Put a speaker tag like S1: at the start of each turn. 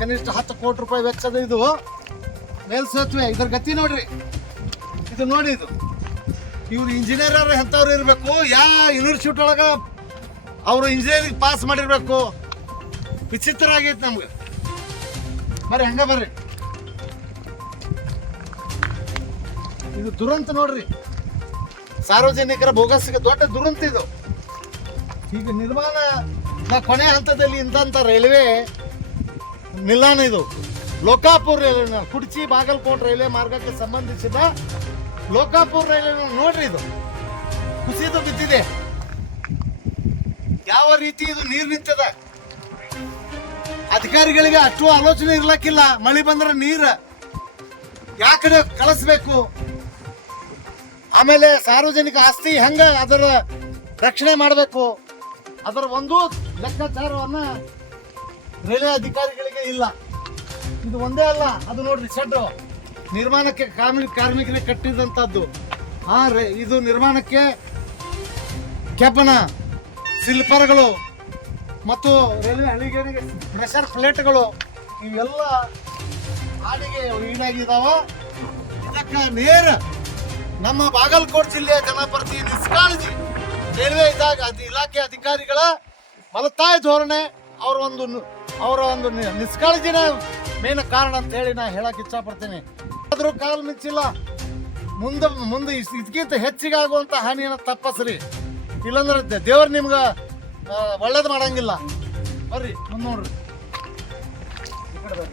S1: ಕನಿಷ್ಠ ಹತ್ತು ಕೋಟಿ ರೂಪಾಯಿ ವೆಚ್ಚದ ಇದು ಮೇಲ್ಸೇತುವೆ ಇದ್ರ ಗತಿ ನೋಡ್ರಿ. ಇದು ನೋಡಿ ಇದು. ಇವ್ರು ಇಂಜಿನಿಯರ್ ಎಂಥವ್ರು ಇರಬೇಕು? ಯಾ ಯೂನಿವರ್ಸಿಟಿ ಒಳಗೆ ಅವರು ಇಂಜಿನಿಯರಿಂಗ್ ಪಾಸ್ ಮಾಡಿರಬೇಕು? ವಿಚಿತ್ರ ಆಗೈತೆ ನಮ್ಗೆ. ಬರ್ರಿ, ಹಂಗೆ ಬರ್ರಿ. ಇದು ದುರಂತ ನೋಡ್ರಿ. ಸಾರ್ವಜನಿಕರ ಬೋಗಸ್ಗೆ ದೊಡ್ಡ ದುರಂತ ಇದು. ಈಗ ನಿರ್ಮಾಣ ಕೊನೆ ಹಂತದಲ್ಲಿ ಇಂಥ ರೈಲ್ವೆ ನಿಲ್ದಾಣ ಇದು. ಲೋಕಾಪುರ್ ರೈಲ್ವೆ ಕುಡಚಿ ಬಾಗಲಕೋಟ್ ರೈಲ್ವೆ ಮಾರ್ಗಕ್ಕೆ ಸಂಬಂಧಿಸಿದ ಲೋಕಾಪುರ್ ರೈಲ್ವೆ. ನೋಡ್ರಿ ಇದು. ಕುಸಿದು ಬಿದ್ದಿದೆ. ಯಾವ ರೀತಿ ಇದು ನೀರು ನಿಂತದ? ಅಧಿಕಾರಿಗಳಿಗೆ ಅಷ್ಟು ಆಲೋಚನೆ ಇರ್ಲಕ್ಕಿಲ್ಲ. ಮಳೆ ಬಂದ್ರೆ ನೀರು ಯಾ ಕಡೆ ಕಳಿಸ್ಬೇಕು? ಆಮೇಲೆ ಸಾರ್ವಜನಿಕ ಆಸ್ತಿ ಹೆಂಗ ಅದರ ರಕ್ಷಣೆ ಮಾಡಬೇಕು? ಅದರ ಒಂದು ಲೆಕ್ಕಾಚಾರವನ್ನ ರೈಲ್ವೆ ಅಧಿಕಾರಿಗಳಿಗೆ ಇಲ್ಲ. ಇದು ಒಂದೇ ಅಲ್ಲ, ಅದು ನೋಡ್ರಿ ಶೆಡ್. ನಿರ್ಮಾಣಕ್ಕೆ ಕಾರ್ಮಿಕ ಕಾರ್ಮಿಕರೇ ಕಟ್ಟಿದಂಥದ್ದು ಆ ರೇ- ಇದು ನಿರ್ಮಾಣಕ್ಕೆ ಕೆಬ್ಬನ ಸಿಲ್ಪರ್ಗಳು ಮತ್ತು ರೈಲ್ವೆ ಹಳಿಗೆ ಪ್ರೆಷರ್ ಪ್ಲೇಟ್ಗಳು ಇವೆಲ್ಲ ಹಾಡಿಗೆ ಈಡಾಗಿದ್ದಾವ ಇದಕ್ಕೆ ನೇರ ನಮ್ಮ ಬಾಗಲಕೋಟೆ ಜಿಲ್ಲೆಯ ಜನಪ್ರತಿ ನಿಷ್ಕಾಳಜಿ. ರೈಲ್ವೆ ಇದಾಗ ಇಲಾಖೆ ಅಧಿಕಾರಿಗಳ ಮಲತಾಯ ಧೋರಣೆ, ಅವರ ಒಂದು ಅವರ ಒಂದು ನಿ- ನಿಷ್ಕಾಳಜಿನೇ ಮೇನ್ ಕಾರಣ ಅಂತ ಹೇಳಿ ನಾ ಹೇಳಕ್ ಇಚ್ಛಪಡ್ತೀನಿ. ಆದರೂ ಕಾಲು ಮಿಚ್ಚಿಲ್ಲ ಮುಂದೆ ಮುಂದೆ ಇದಕ್ಕಿಂತ ಹೆಚ್ಚಿಗೆ ಆಗುವಂಥ ಹಾನಿಯನ್ನು ತಪ್ಪಸ್ರಿ. ಇಲ್ಲಂದ್ರೆ ದೆ- ದೇವ್ರು ನಿಮ್ಗೆ ಒಳ್ಳೇದು ಮಾಡಂಗಿಲ್ಲ. ಬರ್ರಿ ಮುಂದೆ ನೋಡ್ರಿ ಈ ಕಡೆ